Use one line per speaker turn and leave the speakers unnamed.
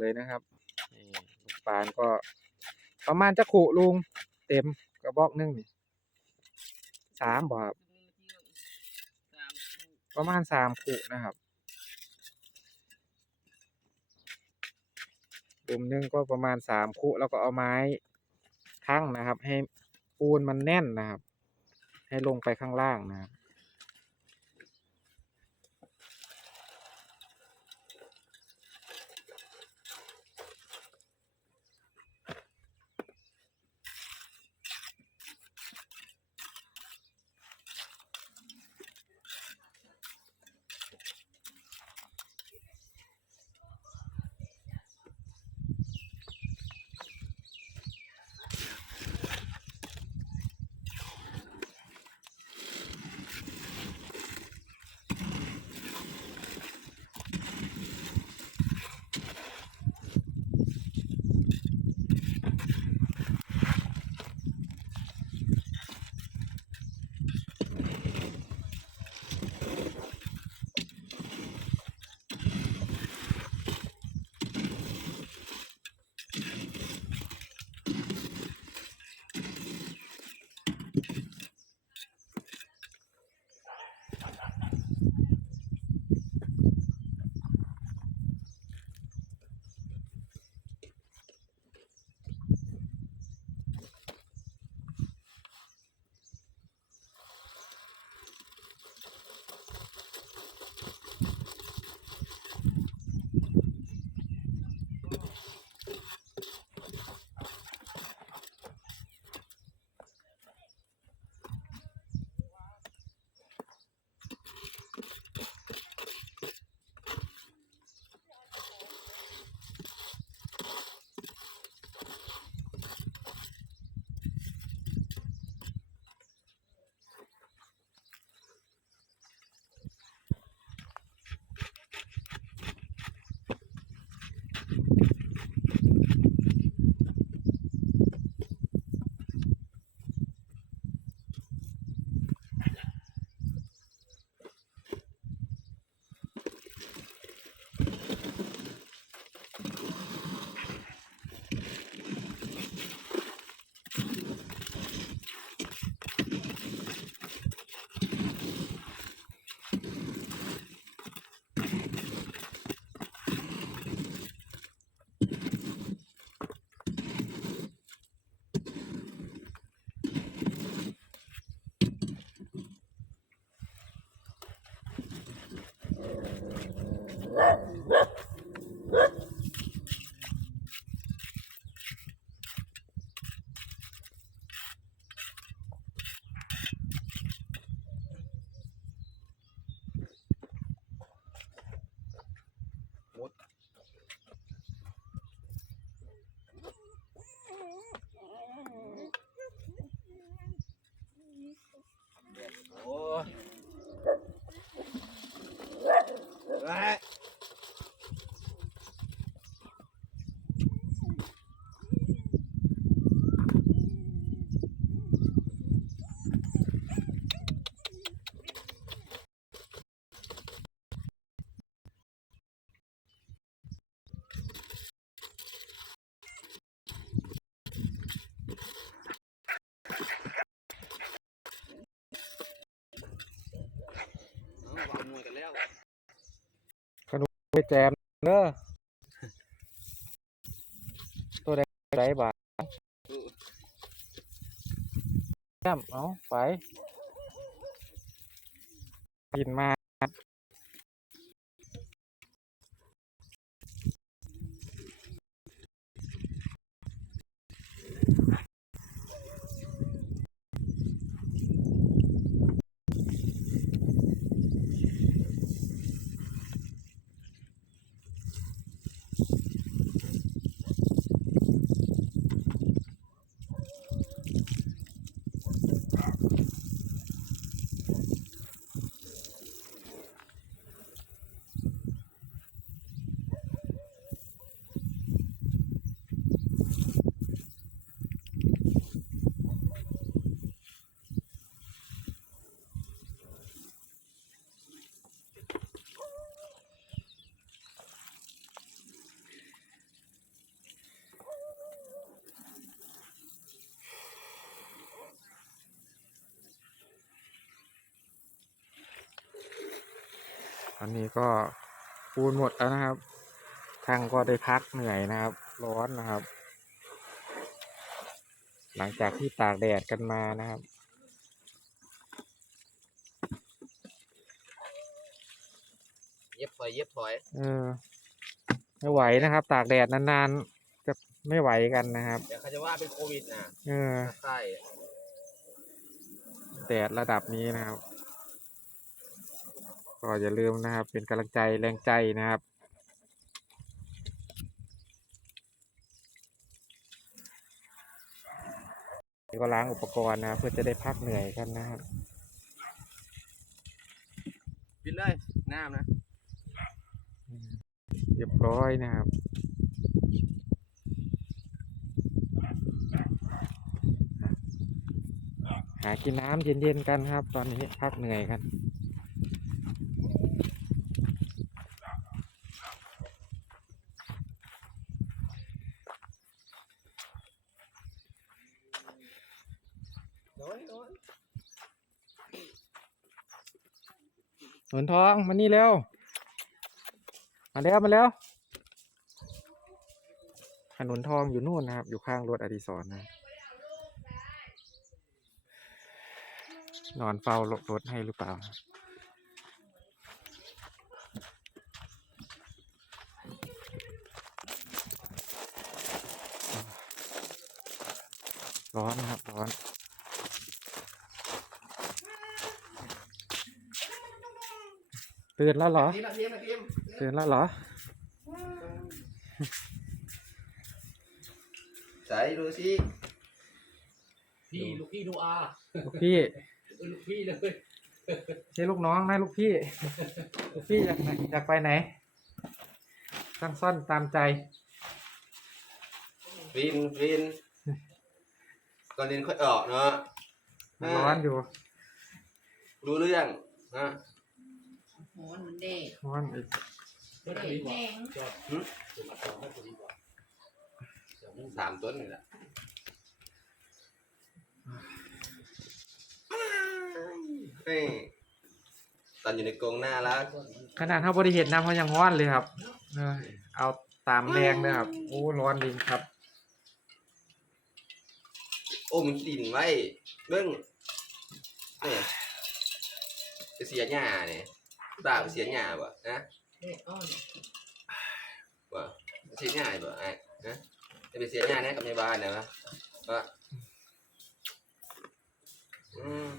เลยนะครับนี่ลุงปานก็ ประมาณจะขุลุงเต็มกระบอกหนึงนี่สามบ่ครับประมาณสามขุนะครับดุมนึงก็ประมาณสามขุแล้วก็เอาไม้ทั้งนะครับ ให้ปูนมันแน่นนะครับ ให้ลงไปข้างล่างนะครับ ไปแจมเด้อตัวใดใดบาทแจมเอาไปกินมา อนนี้ก็ปูนหมดแล้วนะครับทางก็ได้พักเหนื่อยนะครับ ร้อนนะครับ หลังจากที่ตากแดดกันมานะครับ
เย็บถอยเย็บถอย
เออไม่ไหวนะครับ ตากแดดนานๆจะไม่ไหวกันนะครับ
เดี๋ยวเขาจะว่าเป็นโควิดนะ
เออ
ใช่
แดดระดับนี้นะครับ ก็อย่าลืมนะครับ เป็นกำลังใจแรงใจนะครับนี่ก็ล้างอุปกรณ์นะครับเพื่อจะได้พักเหนื่อยกันนะครับ
ปิดเลยน้ำนะ
อืมเรียบร้อยนะครับหากินน้ำเย็นๆกันครับ ตอนนี้พักเหนื่อยกัน
ยน้อย
หนุนทองมานี่เร็ว มาแล้วมาแล้วขนนทองอยู่นู่นนะครับ อยู่ข้างรถอดิศรนะ นอนเฝ้ารถรถให้หรือเปล่าร้อนนะครับร้อน ตื่นแล้วเหรอ
ทีมนะทีมนะทีม
ตื่นแล้วเหรอ
ใส่ดูสิ
พี่ลูกพี่ดูอา
ลูกพี่
เออลูกพี่เลย
ใช่ลูกน้องนะลูกพี่ ลูกพี่อยากไหนอยากไปไหนตั้งซ่อนตามใจ
ฟินฟินก่อนเรียนค่อยออกเนาะ
มันร้อนอยู่
รู้เรื่องนะ
โหนมันเด็ก
ร้อนอีก
ไม่
เด็
ดี
ก
กว่า
แข็ง
จอดจะมาจอดไม่ดีกว่าเดี๋ยวมัน
สามต้นนี่แหละเฮ้ยตอนอยู่ในกรงหน้าแล้ว
ขนาดเท่าบริเหตุน้ำเขายังร้อนเลยครับเออเอาตามแรงเลยครับ โอ้ร้อนจริงครับ
โอ้มันติ่นไว้เบิ้งเนี่ยจะเสียหญ้าเนี่ย ด่าเสียหน้าบ่นะ
เนี่ยอ้อน
บ่เสียหน้าบ่ไอ้นะจะไปเสียหน้าแน่กับในบ้านนะวะบ่อืม